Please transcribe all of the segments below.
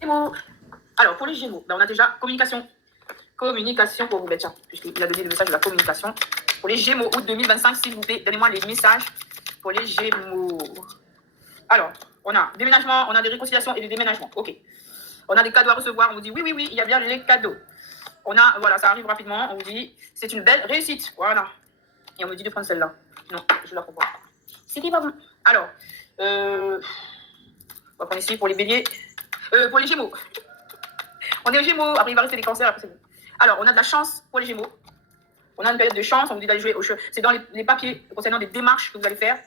Gémeaux. Alors, pour les Gémeaux, ben, on a déjà communication. Communication pour vous, ben, tiens, puisqu'il a donné le message de la communication. Pour les Gémeaux, août 2025, s'il vous plaît, donnez-moi les messages pour les Gémeaux. Alors, on a déménagement, on a des réconciliations et des déménagements. Ok. On a des cadeaux à recevoir. On vous dit oui, oui, oui, il y a bien les cadeaux. On a, voilà, ça arrive rapidement. On vous dit c'est une belle réussite. Voilà. Et on me dit de prendre celle-là. Non, je la comprends. C'était pas bon. Alors, on va prendre ici pour les béliers. Pour les gémeaux. On est aux gémeaux. Après, il va rester les cancers. Après, c'est bon. Alors, on a de la chance pour les gémeaux. On a une période de chance. On vous dit d'aller jouer au jeu. C'est dans les papiers concernant des démarches que vous allez faire.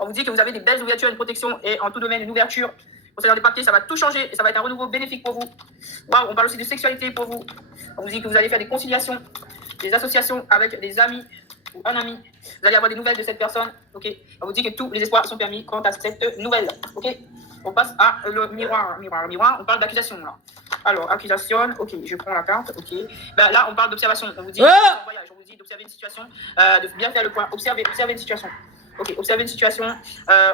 On vous dit que vous avez des belles ouvertures, une protection et en tout domaine, une ouverture. Concernant des papiers, ça va tout changer et ça va être un renouveau bénéfique pour vous. Waouh, on parle aussi de sexualité pour vous. On vous dit que vous allez faire des conciliations, des associations avec des amis ou un ami. Vous allez avoir des nouvelles de cette personne. Ok. On vous dit que tous les espoirs sont permis quant à cette nouvelle. Ok. On passe à le miroir. On parle d'accusation là. Alors, accusation, ok, je prends la carte, ok. Ben, là, on parle d'observation. On vous dit voyage, on vous dit d'observer une situation, de bien faire le point. Observer une situation. Ok, observer une situation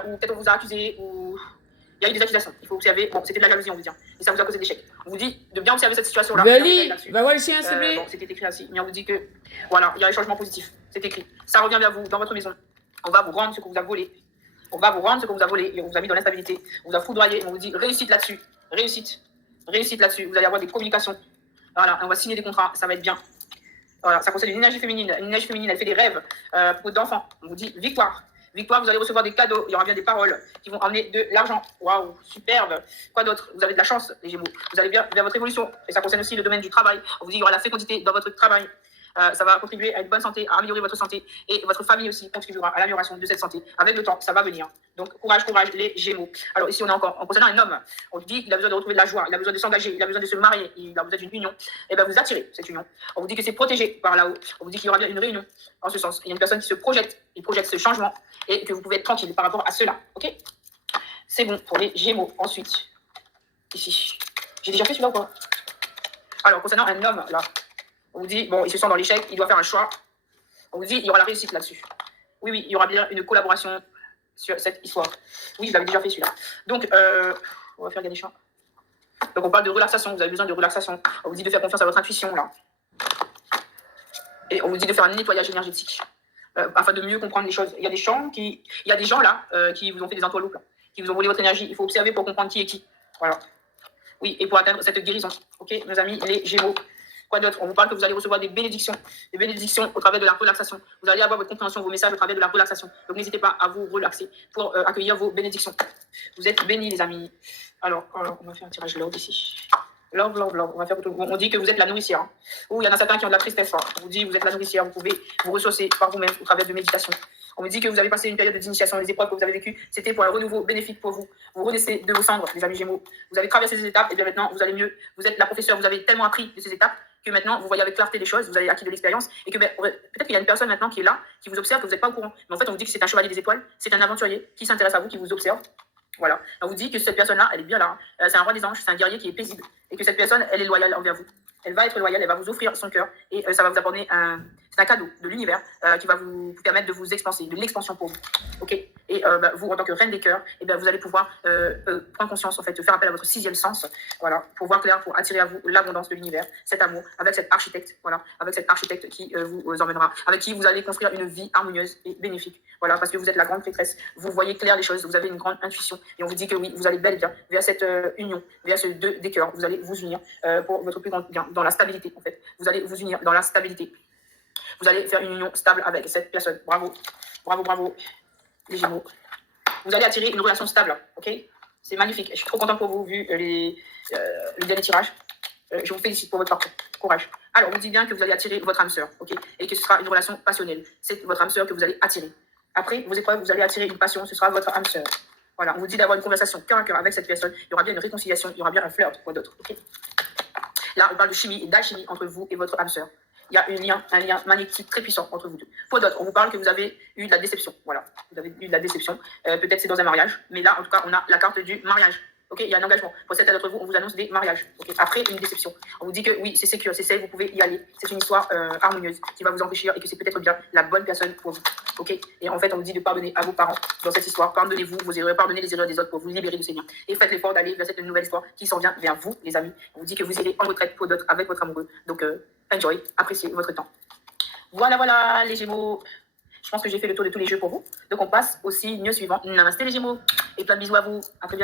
où peut-être on vous a accusé, ou il y a eu des accusations. Il faut observer. Bon, c'était de la jalousie, on vous dit. Et ça vous a causé d'échec. On vous dit de bien observer cette situation-là. Va voir le chien, s'il te plaît. Bon, c'était écrit ainsi. Mais on vous dit que, voilà, il y a un changement positif. C'est écrit. Ça revient vers vous, dans votre maison. On va vous rendre ce que vous avez volé. On va vous rendre ce que vous avez volé. Et on vous a mis dans l'instabilité. On vous a foudroyé. On vous dit réussite là-dessus. Réussite. Réussite là-dessus. Vous allez avoir des communications. Voilà, on va signer des contrats. Ça va être bien. Voilà, ça concerne une énergie féminine. Une énergie féminine, elle fait des rêves pour d'enfants. On vous dit victoire. Victoire, vous allez recevoir des cadeaux. Il y aura bien des paroles qui vont emmener de l'argent. Waouh, superbe. Quoi d'autre? Vous avez de la chance, les Gémeaux. Vous allez bien vers votre évolution. Et ça concerne aussi le domaine du travail. On vous dit qu'il y aura la fécondité dans votre travail. Ça va contribuer à une bonne santé, à améliorer votre santé. Et votre famille aussi contribuera à l'amélioration de cette santé. Avec le temps, ça va venir. Donc, courage, courage, les Gémeaux. Alors, ici, on a encore, en concernant un homme, on dit qu'il a besoin de retrouver de la joie, il a besoin de s'engager, il a besoin de se marier, il a besoin d'une union. Et bien, vous attirez cette union. On vous dit que c'est protégé par là-haut. On vous dit qu'il y aura bien une réunion en ce sens. Il y a une personne qui se projette, il projette ce changement et que vous pouvez être tranquille par rapport à cela. Ok? C'est bon pour les Gémeaux. Ensuite, ici. J'ai déjà fait celui-là ou pas? Alors, concernant un homme, là, on vous dit, bon, il se sent dans l'échec, il doit faire un choix. On vous dit, il y aura la réussite là-dessus. Oui, oui, il y aura bien une collaboration sur cette histoire. Oui, je l'avais déjà fait celui-là. Donc, on va faire gagner champ. Donc, on parle de relaxation. Vous avez besoin de relaxation. On vous dit de faire confiance à votre intuition, là. Et on vous dit de faire un nettoyage énergétique afin de mieux comprendre les choses. Il y a des gens là qui vous ont fait des entourloupes, qui vous ont volé votre énergie. Il faut observer pour comprendre qui est qui. Voilà. Oui, et pour atteindre cette guérison. Ok, mes amis, les Gémeaux. Quoi d'autre? On vous parle que vous allez recevoir des bénédictions au travers de la relaxation. Vous allez avoir votre compréhension, vos messages au travers de la relaxation. Donc n'hésitez pas à vous relaxer pour accueillir vos bénédictions. Vous êtes bénis, les amis. Alors, on va faire un tirage love ici. Love. On va faire on dit que vous êtes la nourricière. Hein. Ou il y en a certains qui ont de la tristesse. Hein. On vous dit que vous êtes la nourricière. Vous pouvez vous ressourcer par vous-même au travers de méditation. On vous dit que vous avez passé une période d'initiation. Les épreuves que vous avez vécues, c'était pour un renouveau bénéfique pour vous. Vous renaissez de vos cendres, les amis Gémeaux. Vous avez traversé ces étapes et bien maintenant, vous allez mieux. Vous êtes la professeure. Vous avez tellement appris de ces étapes que maintenant, vous voyez avec clarté les choses. Vous avez acquis de l'expérience et que peut-être qu'il y a une personne maintenant qui est là, qui vous observe, que vous n'êtes pas au courant. Mais en fait, on vous dit que c'est un chevalier des étoiles. C'est un aventurier qui s'intéresse à vous, qui vous observe. Voilà. On vous dit que cette personne-là, elle est bien là. C'est un roi des anges, c'est un guerrier qui est paisible. Et que cette personne, elle est loyale envers vous. Elle va être loyale, elle va vous offrir son cœur. Et ça va vous apporter c'est un cadeau de l'univers qui va vous permettre de vous expanser, de l'expansion pour vous. Ok. Et vous, en tant que reine des cœurs, vous allez pouvoir prendre conscience, en fait, faire appel à votre sixième sens. Voilà. Pour voir clair, pour attirer à vous l'abondance de l'univers, cet amour, avec cet architecte. Voilà. Avec cet architecte qui vous emmènera, avec qui vous allez construire une vie harmonieuse et bénéfique. Voilà. Parce que vous êtes la grande prêtresse. Vous voyez clair les choses, vous avez une grande intuition. Et on vous dit que oui, vous allez bel et bien vers cette union, vers ce deux des cœurs. Vous allez vous unir pour votre plus grand bien, dans la stabilité, en fait. Vous allez vous unir dans la stabilité. Vous allez faire une union stable avec cette personne. Bravo, les Gémeaux. Vous allez attirer une relation stable, ok? C'est magnifique. Je suis trop content pour vous, vu le dernier tirage. Je vous félicite pour votre parcours. Courage. Alors, on vous dit bien que vous allez attirer votre âme sœur, ok? Et que ce sera une relation passionnelle. C'est votre âme sœur que vous allez attirer. Après vos épreuves, vous allez attirer une passion, ce sera votre âme sœur. Voilà, on vous dit d'avoir une conversation cœur à cœur avec cette personne. Il y aura bien une réconciliation, il y aura bien un flirt, quoi d'autre, ok? Là, on parle de chimie et d'alchimie entre vous et votre âme sœur. Il y a un lien magnétique très puissant entre vous deux. Pour d'autres, on vous parle que vous avez eu de la déception. Voilà, vous avez eu de la déception. Peut-être c'est dans un mariage, mais là, en tout cas, on a la carte du mariage. Ok, il y a un engagement. Pour certains d'entre vous, on vous annonce des mariages. Okay, après une déception. On vous dit que oui, c'est sécure, c'est safe, vous pouvez y aller. C'est une histoire harmonieuse qui va vous enrichir et que c'est peut-être bien la bonne personne pour vous. Ok, et en fait, on vous dit de pardonner à vos parents dans cette histoire. Pardonnez-vous vos erreurs, pardonnez les erreurs des autres pour vous libérer du Seigneur. Et faites l'effort d'aller vers cette nouvelle histoire qui s'en vient vers vous, les amis. On vous dit que vous irez en retraite pour d'autres avec votre amoureux. Donc, enjoy, appréciez votre temps. Voilà, voilà, les Gémeaux. Je pense que j'ai fait le tour de tous les jeux pour vous. Donc, on passe au signe suivant. Namasté, les Gémeaux. Et plein de bisous à vous. À très bientôt.